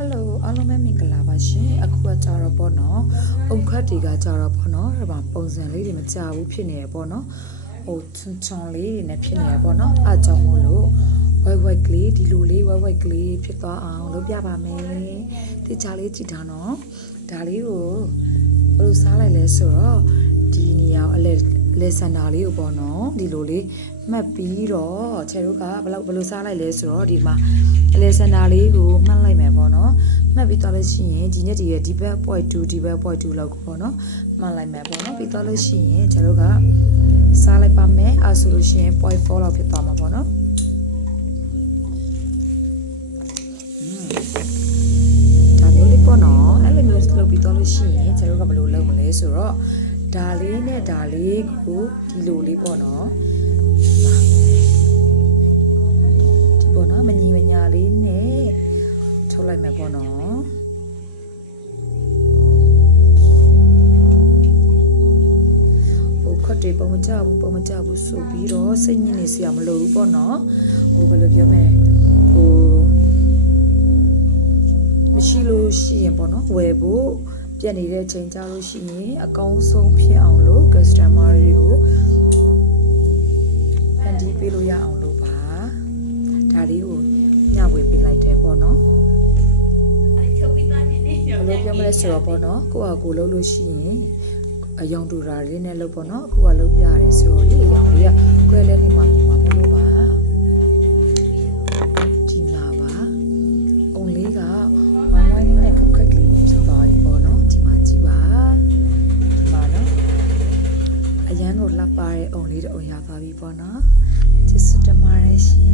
Hello အားလုံးပဲမင်္ဂလာပါရှင်အခုကကြတော့ပေါ့နော်အုံခတ်တွေကကြတော့ပေါ့နော်ဒါပါပုံစံလေးတွေမကြဘူးဖြစ်နေရပေါ့နော်ဟိုချွန်လေးတွေနဲ့ဖြစ်နေရပေါ့နော်အားကြောင့်မို့လို့ white ကလေးဒီလိုလေး white ကလေးဖြစ်သွားအောင်လုပ်ပြပါမယ်တိကျလေးကြည့်ထားနော်ဒါလေးကိုဘယ်လိုစားလိုက်လဲဆိုတော့ဒီနေရာအလဲစန်တာလေးကိုပေါ့နော်ဒီလိုလေးမှတ်ပြီးတော့ခြေတို့ကဘယ်လိုစားလိုက်လဲဆိုတော့ဒီမှာအလဲစန်တာလေးကိုမှတ်လိုက်မယ်ပေါ့နော်မှတ်ပြီးတော့လို့ရှိရင်ဒီနေ့ဒီရဲ့ဒီဘက် point 2ဒီဘက် point 2လောက်ကိုပေါ့နော်မှတ်လိုက်မယ်ပေါ့နော်ပြီးတော့လို့ရှိရင်ခြေတို့ကစားလိုက်ပါမယ်အဲဆိုလို့ရှိရင် point 4လောက်ဖြစ်သွားမှာပေါ့နော်ဒါမျိုးလေးပေါ့နော်အဲ့လိုမျိုးလုပ်ပြီးတော့လို့ရှိရင်ခြေတို့ကဘယ်လိုလုပ်မလဲဆိုတော့ဒါလေးနဲ့ဒါလေးကိုဒီလိုလေးပေါ့နော်ဒီပေါ့နော်မညီမညာလေးနဲ့ထုတ်လိုက်မယ်ပေါ့နော်ဟိုခတ်တွေပုံမကြဘူးဆိုပြီးတော့စိတ်ညစ်နေစရာမလိုဘူးပေါ့နော်ဟိုဘယ်လိုပြောမလဲဟိုမရှိလို့ရှိရင်ပေါ့နော်ဝယ်ဖို့ပြတ်နေတဲ့ချိန်ကြလို့ရှိရင်အကောင်းဆုံးဖြစ်အောင်လို့ customer တွေကိုဖန်တီးပေးလို့ရအောင်လို့ပါဒါလေးကိုညဝေပေးလိုက်တယ်ပေါ့နော်ဘယ်လိုပြောမလဲဆိုတော့ပေါ့နော်ကိုယ့်ဟာကိုယ်လုပ်လို့ရှိရင်အယောင်တူတာလေးနဲ့လုပ်ပေါ့နော်အခုကလုပ်ပြရတယ်ဆိုတော့လေအယောင်လေးကခွဲလဲနေမှာမလို့ပါဒီနာပါအုံလေးကဝိုင်းနဲ့ခက်ကလေးဖြစ်သွားပြီပေါ့နော်ဒီမှာကြည့်ပါဒီမှာနော်အရန်ကိုလှပတဲ့အုံလေးတအုံရသွားပြီပေါ့နော်ကျေးဇူးတင်ပါတယ်ရှင်